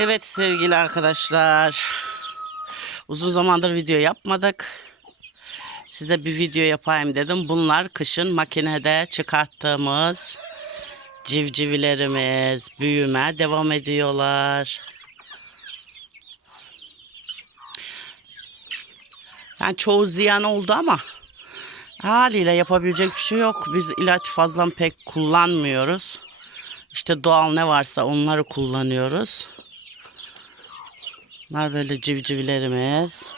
Evet sevgili arkadaşlar. Uzun zamandır video yapmadık. Size bir video yapayım dedim. Bunlar kışın makinede çıkarttığımız civcivlerimiz büyüme devam ediyorlar. Yani çoğu ziyan oldu ama haliyle yapabilecek bir şey yok. Biz ilaç fazla pek kullanmıyoruz. İşte doğal ne varsa onları kullanıyoruz. Bunlar böyle civcivlerimiz.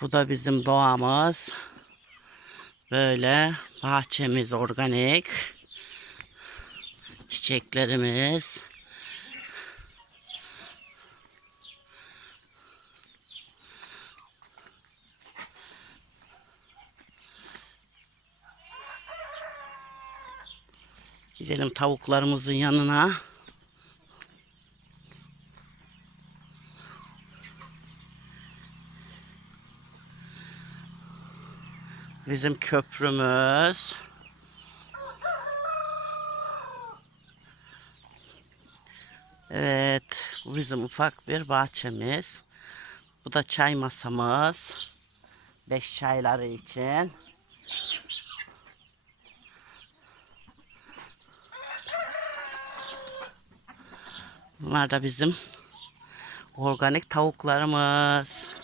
Bu da bizim doğamız. Böyle bahçemiz organik. Çiçeklerimiz. Gidelim tavuklarımızın yanına. Bizim köprümüz. Evet, bu bizim ufak bir bahçemiz. Bu da çay masamız. Beş çayları için. Bunlar da bizim organik tavuklarımız.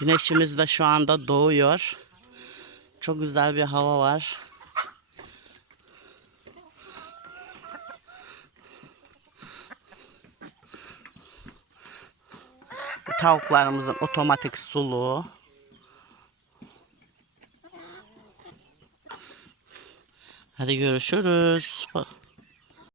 Güneşimiz de şu anda doğuyor. Çok güzel bir hava var. Tavuklarımızın otomatik suluğu. Hadi görüşürüz.